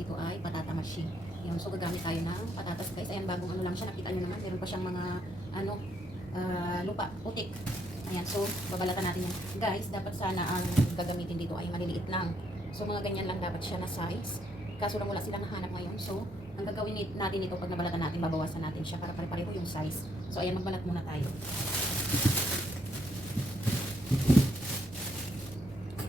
dito ay patata machine. Yun, so gagamit tayo ng patatas guys. Ayan, bagong ano lang siya, nakita nyo naman, meron pa siyang mga ano, lupa, putik. Ayan, so babalatan natin yan. Guys, dapat sana ang gagamitin dito ay maliliit lang. So mga ganyan lang dapat siya na size. Kaso lang wala silang nahanap ngayon. So ang gagawin natin ito pag nabalatan natin, babawasan natin siya para pare-pareho yung size. So ayan, magbalat muna tayo.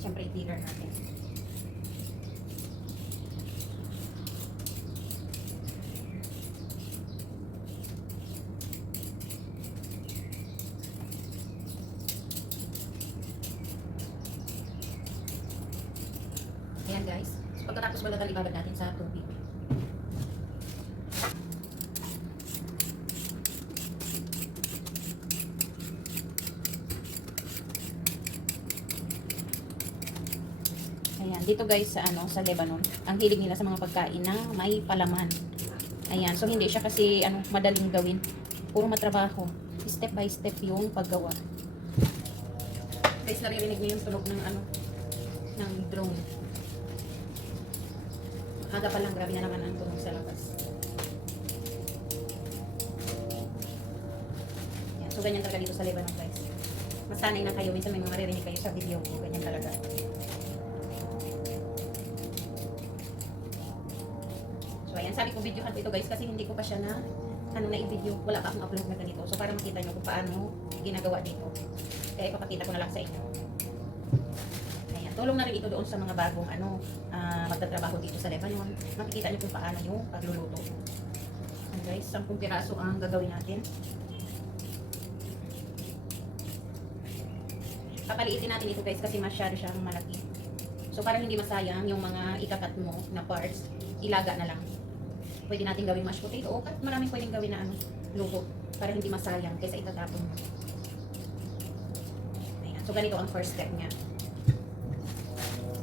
Siyempre, i-clear natin. Ayan guys. So, pagkatapos balatan, ibabad natin sa tubig. Ayan, dito guys sa ano, sa Lebanon, ang hilig nila sa mga pagkain na may palaman. Ayan, so hindi siya kasi ano, madaling gawin. Puro matrabaho. Step by step yung paggawa. Guys, naririnig niyo yung tunog ng ano, ng drone. Aga pa lang, grabe na naman ang tunog sa labas. Ayan, so ganyan talaga dito sa Lebanon guys. Masanay na kayo, minsan may mga maririnig kayo sa video. Ganyan talaga. So ayan, sabi ko videohan ko ito guys kasi hindi ko pa siya na ano na i-video, wala pa akong upload na ganito. So para makita nyo kung paano ginagawa dito. Kaya ipapakita ko na lang sa inyo. Ayan, tulong na rin ito doon sa mga bagong ano, magtatrabaho dito sa Lebanon. Makikita nyo kung paano yung pagluluto. Ayan guys, 10 piraso ang gagawin natin. Papaliitin natin ito guys kasi masyado siyang malaki. So para hindi masayang yung mga ikakat mo na parts, ilaga na lang. Pwede natin gawing mashed potato o maraming pwedeng gawin na ano, luto para hindi masayang kaysa itatapon mo. Ayan. So ganito ang first step niya.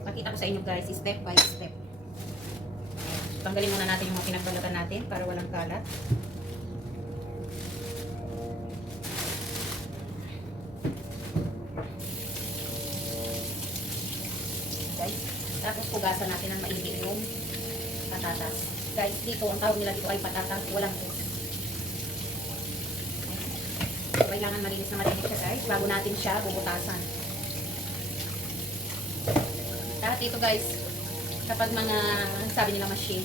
Pakita ko sa inyo guys, step by step. So, tanggalin muna natin yung mga pinagbalatan natin para walang kalat. Guys, tapos pugasan natin ng maigi yung patatas. Guys, dito, ang tawag nila dito ay patatas, walang S. So, kailangan malinis na malinis siya guys, bago natin siya bubutasan. At ito guys, kapag mga, sabi nila machine,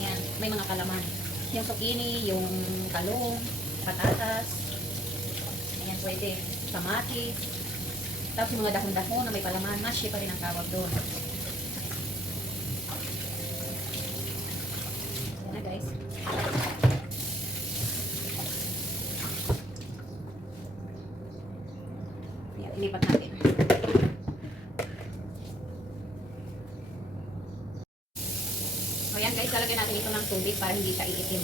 yan, may mga kalaman. Yung zucchini, yung talong, patatas, ayan, pwede, kamatis, tapos yung mga dahon-dahon na may palaman, mashi pa rin ang tawag doon. Guys. Ayan, ilipat natin. O yan guys, lalagyan natin ito ng tubig para hindi siya iitim.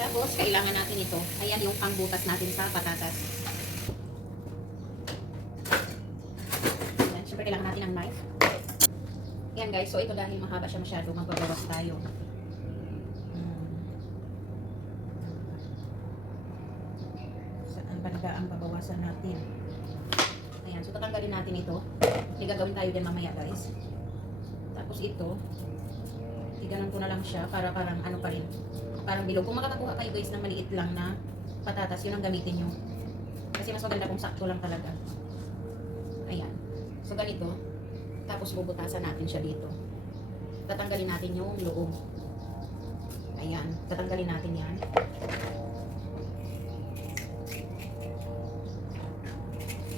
Tapos, kailangan natin ito. Ayan yung pangbutas natin sa patatas. Ayan, syempre kailangan natin ng knife. Yan guys, so ito dahil mahaba siya masyado, magbabawas tayo. Saan ba ang babawasan natin? Ayan, so tatanggalin natin ito. May gagawin tayo dyan mamaya guys. Tapos ito, iganon ko na lang siya para parang ano pa rin. Parang bilog. Kung makakakuha kayo guys ng maliit lang na patatas, yun ang gamitin nyo. Kasi mas maganda kung sakto lang talaga. Ayan. So ganito. Tapos bubutasan natin siya dito. Tatanggalin natin yung loob. Ayan. Tatanggalin natin yan.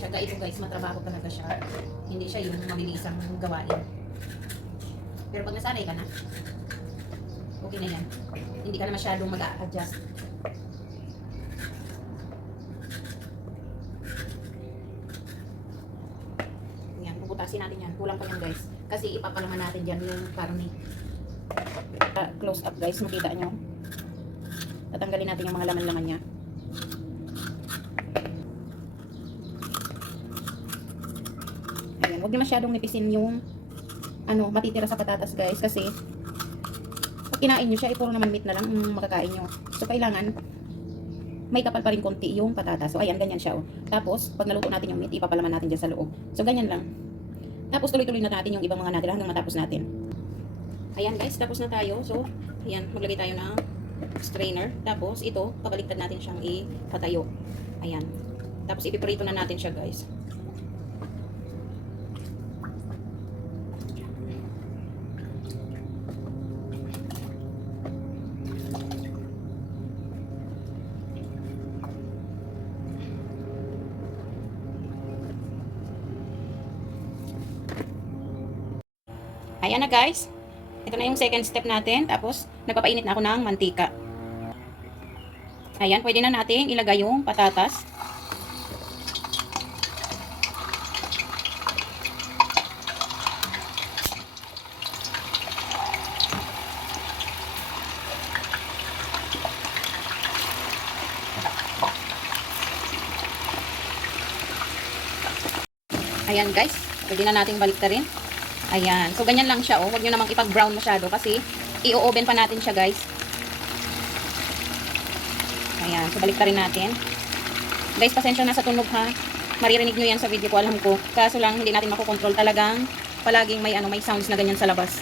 Tsaka ito guys, matrabaho talaga siya. Hindi siya yung mabilisang gawain. Pero pag nasanay ka na, okay na yan. Hindi ka na masyadong mag-a-adjust. Bubutasin natin yan. Kulang pa yan guys. Kasi ipapalaman natin dyan yung karne. Close up guys. Makita nyo. Tatanggalin natin yung mga laman-laman niya. Ayan. Huwag niyo masyadong nipisin yung ano, matitira sa patatas guys. Kasi pag kinain nyo siya, puro naman meat na lang makakain nyo. So kailangan may kapal pa rin konti yung patatas. So ayan, ganyan siya. Oh. Tapos, pag naluto natin yung meat, ipapalaman natin dyan sa loob. So ganyan lang. Tapos tuloy-tuloy na natin yung ibang mga natira hanggang matapos natin. Ayan guys, tapos na tayo. So, ayan, maglagay tayo ng strainer. Tapos ito, pabaliktad natin siyang ipatayo. Ayan. Tapos ipiprito na natin siya guys. Ayan na guys. Ito na yung second step natin. Tapos, nagpapainit na ako ng mantika. Ayan, pwede na natin ilagay yung patatas. Ayan guys, pwede na nating baliktarin. Ayan, so ganyan lang siya oh. Huwag nyo namang ipag-brown masyado kasi i-oven pa natin siya guys. Ayan, so baliktarin natin. Guys, pasensya na sa tunog ha. Maririnig nyo yan sa video ko, alam ko. Kaso lang, hindi natin makokontrol talagang palaging may sounds na ganyan sa labas.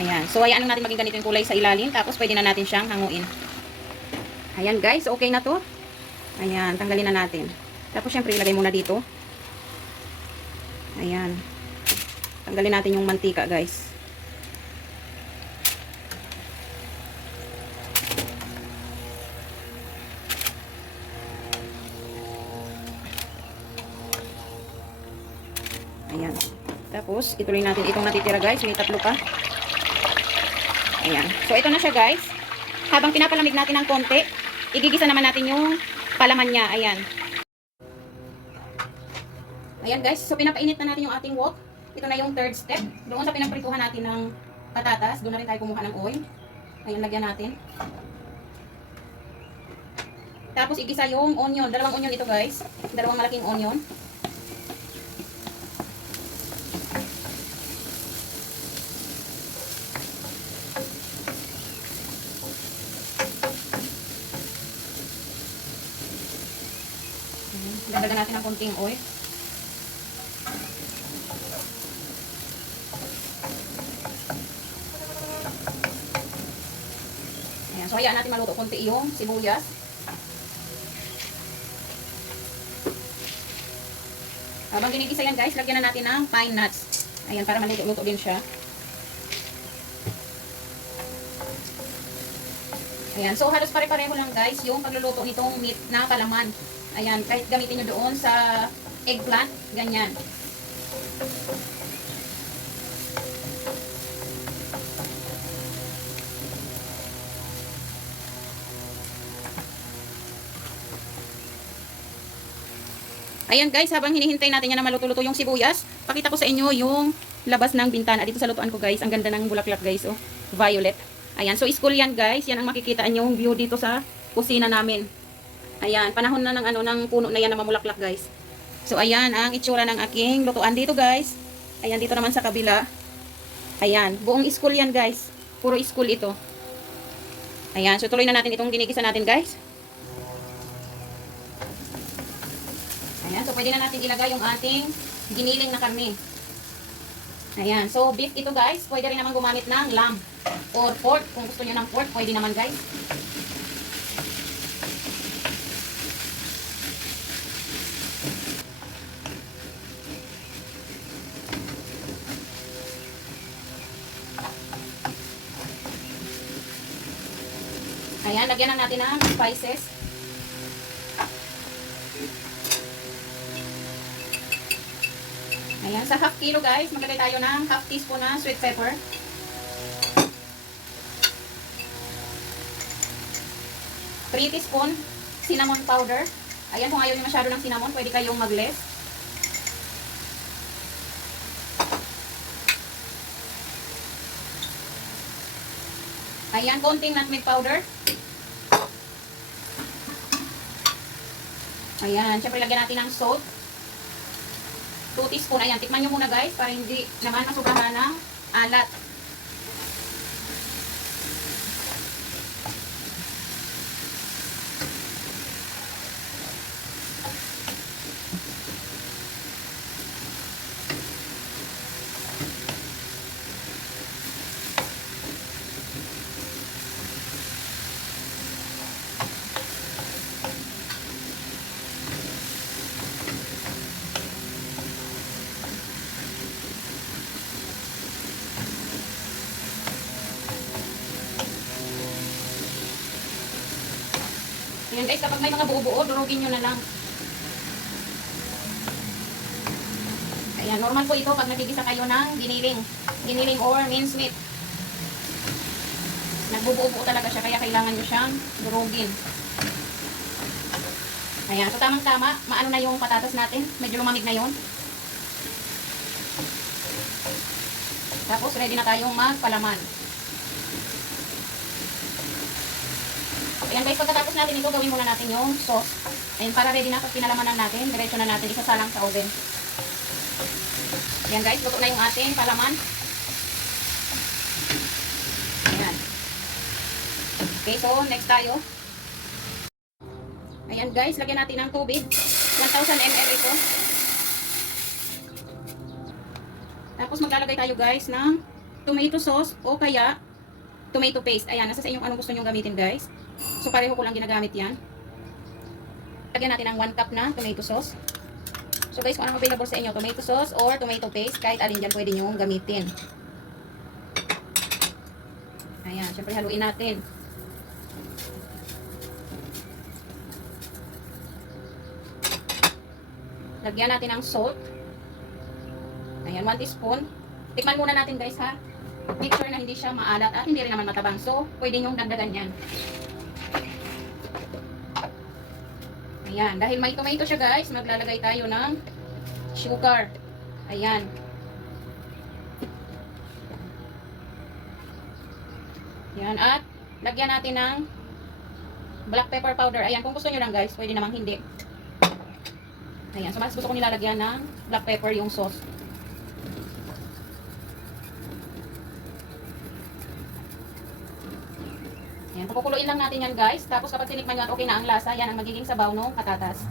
Ayan, so hayaan lang natin maging ganito yung kulay sa ilalim. Tapos pwede na natin siyang hanguin. Ayan guys, okay na to. Ayan, tanggalin na natin. Tapos syempre ilagay muna dito. Ayan. Tanggalin natin yung mantika, guys. Ayan. Tapos, ituloy natin itong natitira, guys. May 3 pa. Ayan. So, ito na siya, guys. Habang pinapalamig natin ng konti, igigisa naman natin yung palaman niya. Ayan. Ayan guys, so pinapainit na natin yung ating wok. Ito na yung third step. Doon sa pinagprituhan natin ng patatas, doon na rin tayo kumuha ng oil. Ayan, lagyan natin. Tapos igisa yung onion. 2 onion ito guys. 2 malaking onion. Dagdagan natin ng konting oil. So, hayaan natin maluto konti yung sibuyas. Habang ginigisa yan guys, lagyan na natin ng pine nuts. Ayan, para maluto-luto din siya. Ayan, so halos pare-pareho lang guys yung pagluluto nitong meat na palaman. Ayan, kahit gamitin nyo doon sa eggplant, ganyan. Ayan guys, habang hinihintay natin yan na maluto-luto yung sibuyas, pakita ko sa inyo yung labas ng bintana. Dito sa lutuan ko guys, ang ganda ng bulaklak guys, oh, violet. Ayan, so school yan guys, yan ang makikita nyo yung view dito sa kusina namin. Ayan, panahon na ng puno na yan na mamulaklak guys. So ayan ang itsura ng aking lutuan dito guys. Ayan, dito naman sa kabila. Ayan, buong school yan guys. Puro school ito. Ayan, so tuloy na natin itong ginigisa natin guys. Ayan, so pwede na natin ilagay yung ating giniling na karne. Ayan, so beef ito guys. Pwede rin naman gumamit ng lamb or pork. Kung gusto nyo ng pork, pwede naman guys. Ayan, lagyan na natin ng spices. Ayan, sa half kilo guys, maglagay tayo ng half teaspoon na sweet pepper. Three teaspoon cinnamon powder. Ayan, kung ayaw niyo masyado ng cinnamon, pwede kayong mag-less. Ayan, konting nutmeg powder. Ayan, syempre lagyan natin ng salt. 2 teaspoon. Ayan, tikman nyo muna guys para hindi naman masubrahan ng alat. Ayan guys, kapag may mga buo-buo, durugin nyo na lang. Ayan, normal po ito pag nagigisa kayo ng giniling. Giniling or mincemeat. Nagbubuo-buo talaga siya, kaya kailangan nyo siyang durugin. Ayan, so tamang-tama, maano na yung patatas natin. Medyo lumamig na yun. Tapos, ready na tayong magpalaman. Ayan guys, pagkatapos natin ito, gawin muna natin yung sauce. Ayan, para ready na pag pinalamanan natin, diretso na natin isasalang sa oven. Ayan guys, luto na yung ating palaman. Ayan. Okay, so next tayo. Ayan guys, lagyan natin ng tubig. 1000 ml ito. Tapos maglalagay tayo guys ng tomato sauce o kaya tomato paste. Ayan, nasa sa inyong anong gusto nyong gamitin guys. So pareho ko lang ginagamit yan. Lagyan natin ng 1 cup na tomato sauce. So guys, kung anong available sa inyo, tomato sauce or tomato paste, kahit alin dyan pwede nyo gamitin. Ayan, syempre haluin natin. Lagyan natin ng salt. Ayan, 1 teaspoon. Tikman muna natin guys ha. Make sure na hindi siya maalat at hindi rin naman matabang. So, pwede nyong dagdagan yan. Ayan, dahil may tomato siya guys, maglalagay tayo ng sugar. Ayan. Ayan, at lagyan natin ng black pepper powder. Ayan, kung gusto nyo lang guys, pwede namang hindi. Ayan, so mas gusto ko nilalagyan ng black pepper yung sauce. Ayan, pupukuluin lang natin yan guys. Tapos kapag tinikman nyo at okay na ang lasa, yan ang magiging sabaw ng patatas.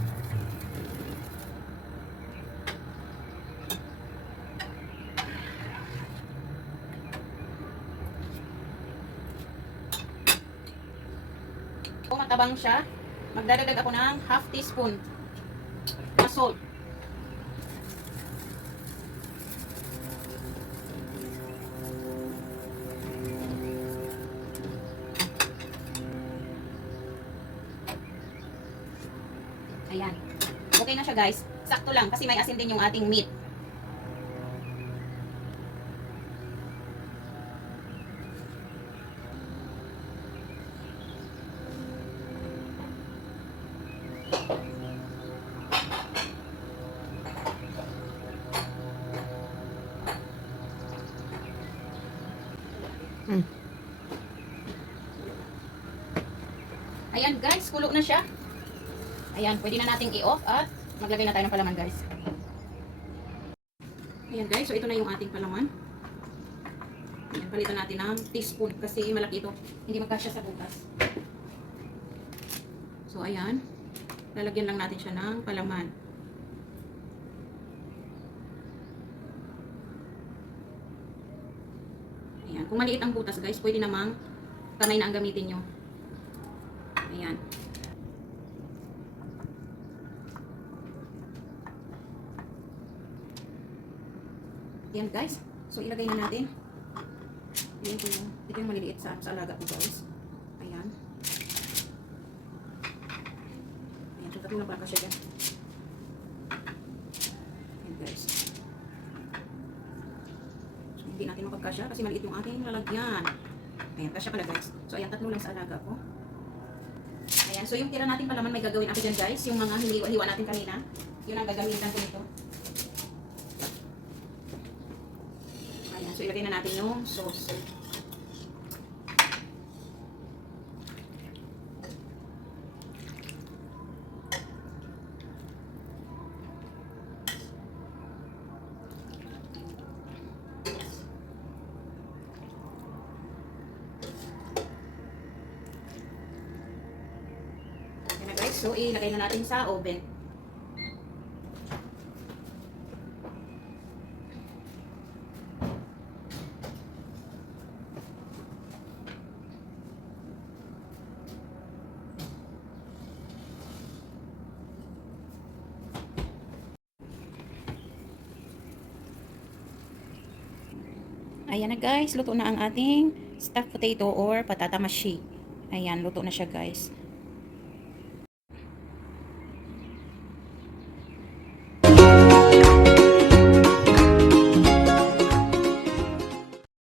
Kung matabang siya, magdadagdag ako ng half teaspoon na salt. Ayan. Okay na siya guys. Sakto lang kasi may asin din yung ating meat. Ayan guys, kulo na siya. Ayan, pwede na nating i-off at maglagay na tayo ng palaman guys. Ayan guys, so ito na yung ating palaman. Ayan, palitan natin ng teaspoon kasi malaki ito. Hindi magkasya sa butas. So ayan, lalagyan lang natin siya ng palaman. Ayan, kung maliit ang butas guys, pwede namang kamay na ang gamitin nyo. Ayan. Ayan guys. So ilagay na natin. Ayan po yung, ito yung maliliit sa alaga ko guys. Ayan. Ayan. So tatlo lang pala siya dyan. Ayan guys. So hindi natin mapagkasya kasi maliit yung ating lalagyan. Ayan. Kasya pala guys. So ayan. Tatlo lang sa alaga ko. Ayan, so yung tira natin palaman may gagawin ako dyan guys. Yung mga hiniwa natin kanina. Yun ang gagamitan ko nito. Ayan, so ilagay na natin yung sauce. So, ilagay na natin sa oven. Ayan na guys, luto na ang ating stuffed potato or patata mashi. Ayan, luto na siya guys.